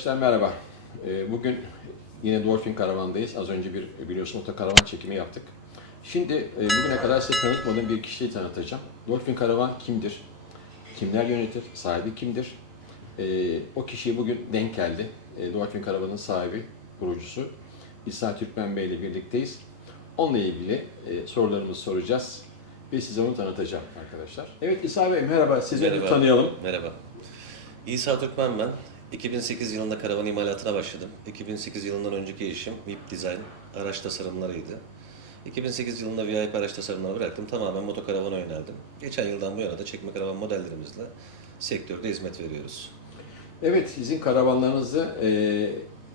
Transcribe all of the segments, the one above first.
Arkadaşlar merhaba. Ee, Bugün yine Dolphin Karavan'dayız. Az önce bir biliyorsun otokaravan çekimi yaptık. Şimdi e, bugüne kadar size tanıtmadığım bir kişiyi tanıtacağım. Dolphin Karavan kimdir? Kimler yönetir? Sahibi kimdir? Ee, O kişiye bugün denk geldi. Ee, Dolphin Karavan'ın sahibi, kurucusu İsa Türkmen Bey ile birlikteyiz. Onunla ilgili e, sorularımızı soracağız ve size onu tanıtacağım arkadaşlar. Evet İsa Bey merhaba. Sizi Merhaba. tanıyalım. Merhaba. İsa Türkmen ben. 2008 yılında karavan imalatına başladım. 2008 yılından önceki işim VIP Design araç tasarımlarıydı. 2008 yılında VIP araç tasarımları bıraktım. Tamamen motokaravana yöneldim. Geçen yıldan bu yana da çekme karavan modellerimizle sektörde hizmet veriyoruz. Evet, sizin karavanlarınızı e,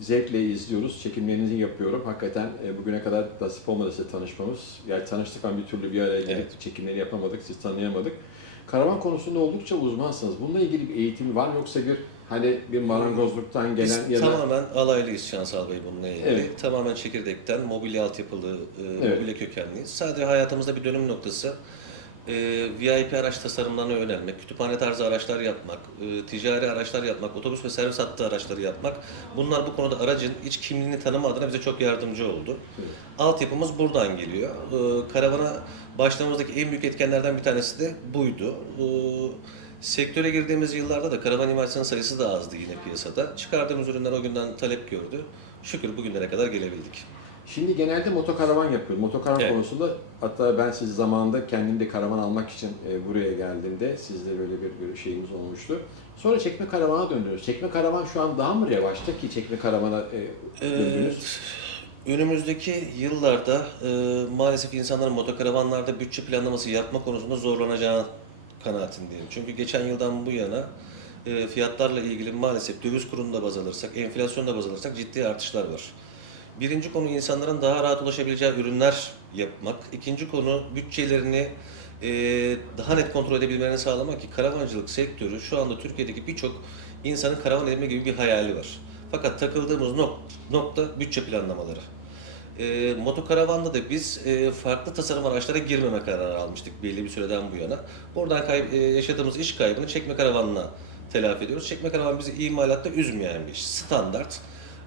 zevkle izliyoruz. Çekimlerinizi yapıyorum. Hakikaten e, bugüne kadar nasip olmadı size tanışmamız. Yani tanıştık ama bir türlü bir araya gelip Evet. çekimleri yapamadık, siz tanıyamadık. Karavan konusunda oldukça uzmansınız. Bununla ilgili bir eğitim var mı yoksa bir hani bir marangozluktan Biz gelen ya da tamamen alaylıyız Şansal Bey bununla ilgili. Evet. Tamamen çekirdekten mobilya altyapılı, e, Evet. mobilya kökenliyiz. Sadece hayatımızda bir dönüm noktası. E, VIP araç tasarımlarına yönelmek, kütüphane tarzı araçlar yapmak, e, ticari araçlar yapmak, otobüs ve servis hattı araçları yapmak. Bunlar bu konuda aracın iç kimliğini tanıma adına bize çok yardımcı oldu. Evet. Altyapımız buradan geliyor. E, karavana başlamamızdaki en büyük etkenlerden bir tanesi de buydu. E, sektöre girdiğimiz yıllarda da karavan imalatçının sayısı da azdı yine piyasada. Çıkardığımız ürünler o günden talep gördü. Şükür bugünlere kadar gelebildik. Şimdi genelde motokaravan yapıyoruz. Motokaravan Evet. konusunda hatta ben siz zamanında kendim de karavan almak için e, buraya geldiğimde sizle böyle bir, şeyimiz olmuştu. Sonra çekme karavana döndünüz. Çekme karavan şu an daha mı revaçta ki çekme karavana e, döndünüz? Ee, önümüzdeki yıllarda e, maalesef insanların motokaravanlarda bütçe planlaması yapma konusunda zorlanacağı kanaatindeyim. Çünkü geçen yıldan bu yana e, fiyatlarla ilgili maalesef döviz kurunu da baz alırsak, enflasyon da baz alırsak ciddi artışlar var. Birinci konu insanların daha rahat ulaşabileceği ürünler yapmak. İkinci konu bütçelerini e, daha net kontrol edebilmelerini sağlamak ki karavancılık sektörü şu anda Türkiye'deki birçok insanın karavan edinme gibi bir hayali var. Fakat takıldığımız nok- nokta bütçe planlamaları. E, motokaravanda da biz e, farklı tasarım araçlara girmeme kararı almıştık belli bir süreden bu yana. Oradan kayb- e, yaşadığımız iş kaybını çekme karavanla telafi ediyoruz. Çekme karavan bizi imalatta üzmeyen bir iş. Standart,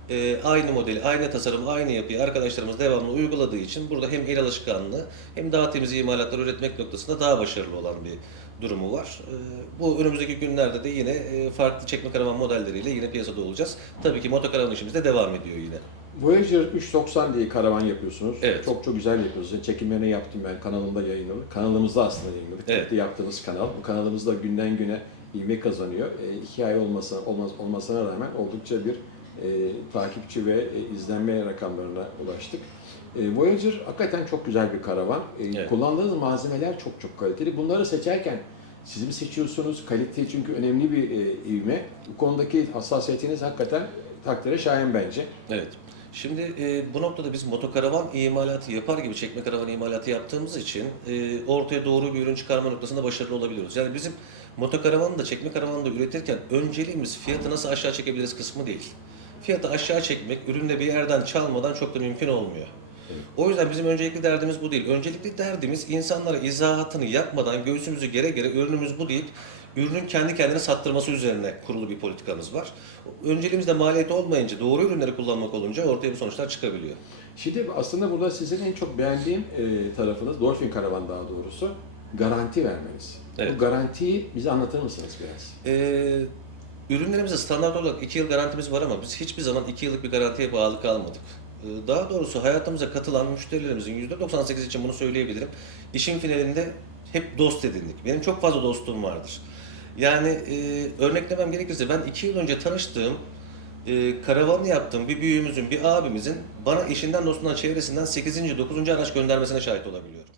e, aynı modeli, aynı tasarım, aynı yapıyı arkadaşlarımız devamlı uyguladığı için burada hem el alışkanlığı hem daha temiz imalatlar üretmek noktasında daha başarılı olan bir durumu var. E, bu önümüzdeki günlerde de yine e, farklı çekme karavan modelleriyle yine piyasada olacağız. Tabii ki motokaravan işimiz de devam ediyor yine. Voyager 390 diye karavan yapıyorsunuz. Evet. Çok çok güzel yapıyorsunuz. Çekimlerini yaptım ben kanalımda yayınladım. Kanalımızda aslında yayınladık. Evet. Yaptığımız kanal. Bu kanalımızda günden güne ivme kazanıyor. E, iki ay olmasa, olmaz, olmasına rağmen oldukça bir e, takipçi ve e, izlenme rakamlarına ulaştık. E, Voyager hakikaten çok güzel bir karavan. E, Evet. Kullandığınız malzemeler çok çok kaliteli. Bunları seçerken siz mi seçiyorsunuz? Kalite çünkü önemli bir e, ivme. Bu konudaki hassasiyetiniz hakikaten takdire şayan bence. Evet. Şimdi e, bu noktada biz motokaravan imalatı yapar gibi çekme karavan imalatı yaptığımız için e, ortaya doğru bir ürün çıkarma noktasında başarılı olabiliyoruz. Yani bizim motokaravanı da çekme karavanı da üretirken önceliğimiz fiyatı nasıl aşağı çekebiliriz kısmı değil. Fiyatı aşağı çekmek ürünle bir yerden çalmadan çok da mümkün olmuyor. O yüzden bizim öncelikli derdimiz bu değil. Öncelikli derdimiz insanlara izahatını yapmadan göğsümüzü gere gere ürünümüz bu deyip ürünün kendi kendine sattırması üzerine kurulu bir politikamız var. Önceliğimiz de maliyeti olmayınca, doğru ürünleri kullanmak olunca ortaya bu sonuçlar çıkabiliyor. Şimdi aslında burada sizin en çok beğendiğim e, tarafınız, Dolphin Karavan daha doğrusu, garanti vermeniz. Evet. Bu garantiyi bize anlatır mısınız biraz? Ee, ürünlerimize standart olarak 2 yıl garantimiz var ama biz hiçbir zaman 2 yıllık bir garantiye bağlı kalmadık. Ee, daha doğrusu hayatımıza katılan müşterilerimizin %98 için bunu söyleyebilirim. İşin finalinde hep dost edindik. Benim çok fazla dostum vardır. Yani e, örneklemem gerekirse ben 2 yıl önce tanıştığım e, karavanlı yaptığım bir büyüğümüzün, bir abimizin bana eşinden, dostundan, çevresinden 8. 9. araç göndermesine şahit olabiliyorum.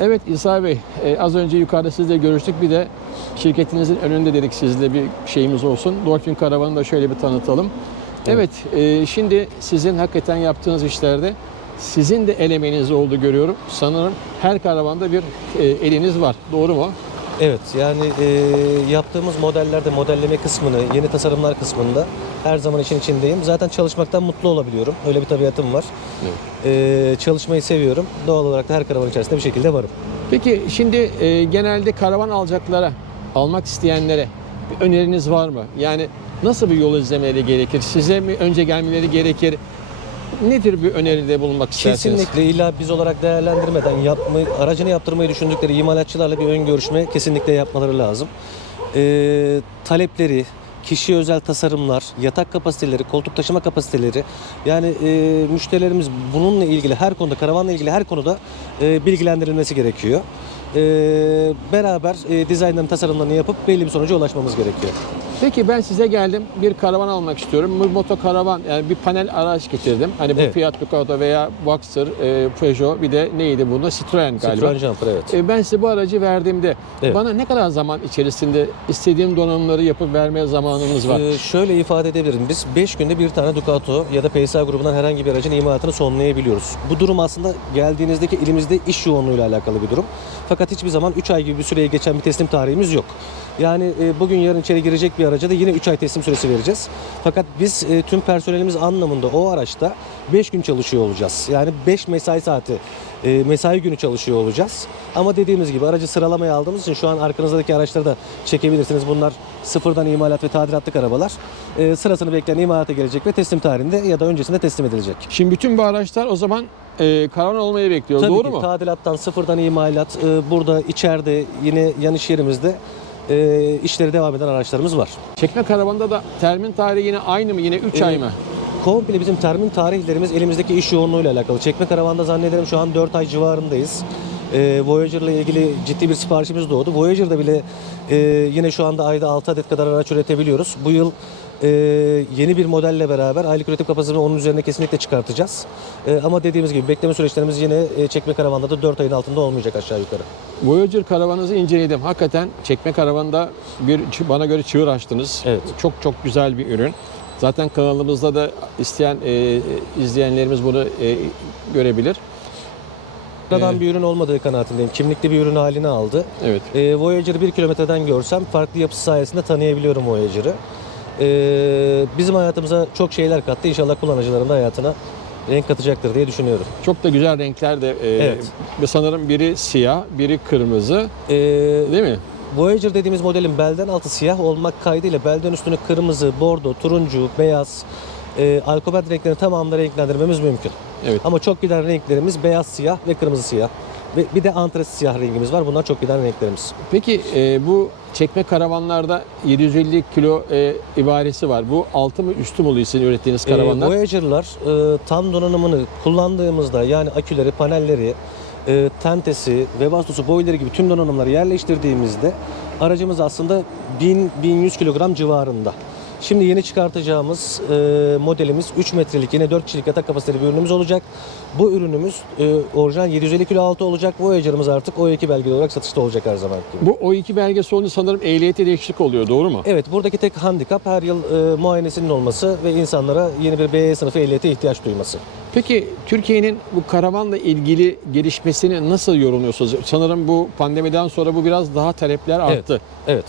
Evet İsa Bey, e, az önce yukarıda sizle görüştük. Bir de şirketinizin önünde dedik sizle bir şeyimiz olsun. Dolphin Karavan'ı da şöyle bir tanıtalım. Evet, e, şimdi sizin hakikaten yaptığınız işlerde sizin de el emeğiniz olduğu görüyorum. Sanırım her karavanda bir e, eliniz var. Doğru mu? Evet yani e, yaptığımız modellerde modelleme kısmını, yeni tasarımlar kısmında her zaman için içindeyim. Zaten çalışmaktan mutlu olabiliyorum. Öyle bir tabiatım var. E, çalışmayı seviyorum. Doğal olarak da her karavan içerisinde bir şekilde varım. Peki şimdi e, genelde karavan alacaklara, almak isteyenlere bir öneriniz var mı? Yani nasıl bir yol izlemeleri gerekir? Size mi önce gelmeleri gerekir? Ne tür bir öneride bulunmak istersiniz? Kesinlikle illa biz olarak değerlendirmeden yapma, aracını yaptırmayı düşündükleri imalatçılarla bir ön görüşme kesinlikle yapmaları lazım. Ee, talepleri, kişiye özel tasarımlar, yatak kapasiteleri, koltuk taşıma kapasiteleri yani e, müşterilerimiz bununla ilgili her konuda, karavanla ilgili her konuda e, bilgilendirilmesi gerekiyor. E, beraber e, dizaynların tasarımlarını yapıp belli bir sonuca ulaşmamız gerekiyor. Peki ben size geldim bir karavan almak istiyorum. Bir moto karavan yani bir panel araç getirdim. Hani bu Evet. Fiat Ducato veya Boxer, e, Peugeot bir de neydi bunda? Citroen galiba. Citroen Jumper evet. E, Ben size bu aracı verdiğimde Evet. bana ne kadar zaman içerisinde istediğim donanımları yapıp vermeye zamanınız var? Ee, şöyle ifade edebilirim. Biz 5 günde bir tane Ducato ya da PSA grubundan herhangi bir aracın imalatını sonlayabiliyoruz. Bu durum aslında geldiğinizdeki elimizde iş yoğunluğuyla alakalı bir durum. Fakat hiçbir zaman 3 ay gibi bir süreye geçen bir teslim tarihimiz yok. Yani e, bugün yarın içeri girecek bir araca da yine 3 ay teslim süresi vereceğiz. Fakat biz e, tüm personelimiz anlamında o araçta 5 gün çalışıyor olacağız. Yani 5 mesai saati e, mesai günü çalışıyor olacağız. Ama dediğimiz gibi aracı sıralamaya aldığımız için şu an arkanızdaki araçları da çekebilirsiniz. Bunlar sıfırdan imalat ve tadilatlık arabalar. E, sırasını bekleyen imalata gelecek ve teslim tarihinde ya da öncesinde teslim edilecek. Şimdi bütün bu araçlar o zaman e, karavan olmayı bekliyor. Tabii Doğru ki mu? tadilattan sıfırdan imalat e, burada içeride yine yan iş yerimizde e, işleri devam eden araçlarımız var. Çekme karavanda da termin tarihi yine aynı mı? Yine 3 Ee, ay mı? Komple bizim termin tarihlerimiz elimizdeki iş yoğunluğuyla alakalı. Çekme karavanda zannederim şu an 4 ay civarındayız. Ee, Voyager'la ilgili ciddi bir siparişimiz doğdu. Voyager'da bile e, yine şu anda ayda 6 adet kadar araç üretebiliyoruz. Bu yıl e, yeni bir modelle beraber aylık üretim kapasitesini onun üzerine kesinlikle çıkartacağız. E, ama dediğimiz gibi bekleme süreçlerimiz yine e, çekme karavanda da 4 ayın altında olmayacak aşağı yukarı. Voyager karavanınızı inceledim. Hakikaten çekme karavanda bir bana göre çığır açtınız. Evet. Çok çok güzel bir ürün. Zaten kanalımızda da isteyen e, izleyenlerimiz bunu e, görebilir. Sıradan Evet. bir ürün olmadığı kanaatindeyim. Kimlikli bir ürün halini aldı. Evet. E, Voyager'ı bir kilometreden görsem farklı yapısı sayesinde tanıyabiliyorum Voyager'ı. E, bizim hayatımıza çok şeyler kattı. İnşallah kullanıcıların da hayatına renk katacaktır diye düşünüyorum. Çok da güzel renkler de. e, Evet. ve Sanırım biri siyah, biri kırmızı. E, Değil mi? Voyager dediğimiz modelin belden altı siyah olmak kaydıyla belden üstünü kırmızı, bordo, turuncu, beyaz, e, alkobalt renklerini tamamını renklendirmemiz mümkün. Evet. Ama çok giden renklerimiz beyaz siyah ve kırmızı siyah. Ve bir de antrasit siyah rengimiz var. Bunlar çok giden renklerimiz. Peki e, bu çekme karavanlarda 750 kilo e, ibaresi var. Bu altı mı üstü mü oluyor sizin ürettiğiniz Ee, karavanlar? Voyager'lar e, tam donanımını kullandığımızda yani aküleri, panelleri, e, tentesi, Webasto'su, boileri gibi tüm donanımları yerleştirdiğimizde aracımız aslında 1000-1100 kilogram civarında. Şimdi yeni çıkartacağımız e, modelimiz 3 metrelik yine 4 kişilik yatak kapasiteli bir ürünümüz olacak. Bu ürünümüz e, orijinal 750 kilo altı olacak. Voyager'ımız artık O2 belgeli olarak satışta olacak her zaman gibi. Bu O2 belgesi olunca sanırım ehliyeti değişiklik oluyor. Doğru mu? Evet buradaki tek handikap her yıl e, muayenesinin olması ve insanlara yeni bir BE sınıfı ehliyete ihtiyaç duyması. Peki Türkiye'nin bu karavanla ilgili gelişmesini nasıl yorumluyorsunuz? Sanırım bu pandemiden sonra bu biraz daha talepler arttı. Evet.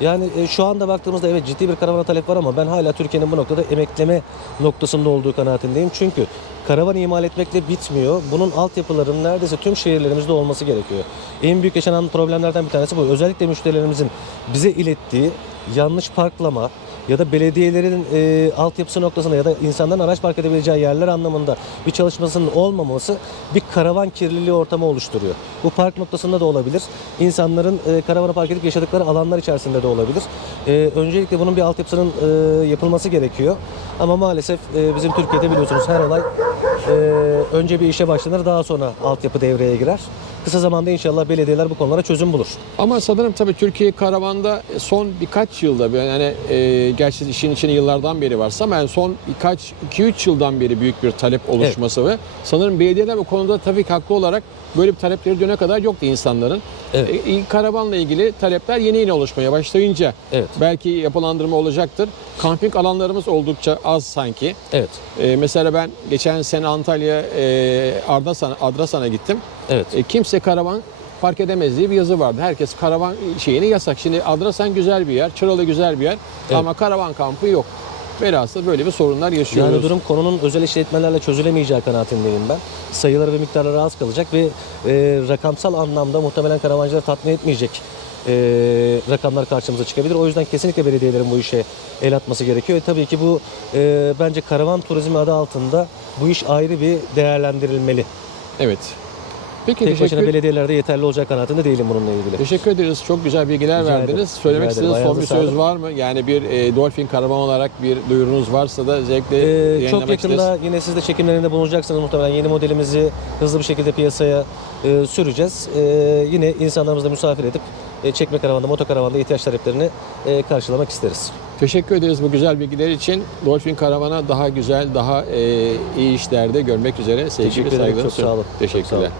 Yani e, şu anda baktığımızda evet ciddi bir karavana talep var ama ben hala Türkiye'nin bu noktada emekleme noktasında olduğu kanaatindeyim. Çünkü karavan imal etmekle bitmiyor. Bunun altyapılarının neredeyse tüm şehirlerimizde olması gerekiyor. En büyük yaşanan problemlerden bir tanesi bu. Özellikle müşterilerimizin bize ilettiği yanlış parklama ya da belediyelerin e, altyapısı noktasında ya da insanların araç park edebileceği yerler anlamında bir çalışmasının olmaması bir karavan kirliliği ortamı oluşturuyor. Bu park noktasında da olabilir. İnsanların e, karavana park edip yaşadıkları alanlar içerisinde de olabilir. E, öncelikle bunun bir altyapısının e, yapılması gerekiyor. Ama maalesef e, bizim Türkiye'de biliyorsunuz her olay e, önce bir işe başlanır daha sonra altyapı devreye girer. Kısa zamanda inşallah belediyeler bu konulara çözüm bulur. Ama sanırım tabii Türkiye karavanda son birkaç yılda yani e, gerçi işin içine yıllardan beri varsa ama yani son birkaç 2-3 yıldan beri büyük bir talep oluşması ve sanırım belediyeler bu konuda tabii haklı olarak böyle bir talepleri düne kadar yoktu insanların. Evet. E, karavanla ilgili talepler yeni yeni oluşmaya başlayınca Evet. belki yapılandırma olacaktır. Kamping alanlarımız oldukça az sanki. Evet. E, mesela ben geçen sene Antalya e, Ardasan'a Adrasan'a gittim. Evet. E, kimse karavan park edemez diye bir yazı vardı. Herkes karavan şeyini yasak. Şimdi Adrasan güzel bir yer, Çıralı güzel bir yer Evet. ama karavan kampı yok. Velhasıl böyle bir sorunlar yaşıyoruz. Yani durum konunun özel işletmelerle çözülemeyeceği kanaatindeyim ben. Sayıları ve miktarları az kalacak ve e, rakamsal anlamda muhtemelen karavancıları tatmin etmeyecek e, rakamlar karşımıza çıkabilir. O yüzden kesinlikle belediyelerin bu işe el atması gerekiyor. E, tabii ki bu e, bence karavan turizmi adı altında bu iş ayrı bir değerlendirilmeli. Evet. Peki Tek başına teşekkür, belediyelerde yeterli olacak kanaatinde değilim bununla ilgili. teşekkür ederiz. Çok güzel bilgiler Rica verdiniz. ederim. Söylemek istediğiniz son bir söz var mı? Yani bir e, Dolphin Karavan olarak bir duyurunuz varsa da zevkle Ee, yayınlamak çok yakında isteriz. yine siz de çekimlerinde bulunacaksınız muhtemelen. Yeni modelimizi hızlı bir şekilde piyasaya e, süreceğiz. E, yine insanlarımızla misafir edip e, çekme karavanda, motokaravanda ihtiyaç taleplerini e, karşılamak isteriz. Teşekkür ederiz bu güzel bilgiler için. Dolphin Karavan'a daha güzel, daha e, iyi işlerde görmek üzere. Sevgi Teşekkür ve ederim. Çok sağ olun. sunuyorum. Çok sağ olun. Teşekkürler.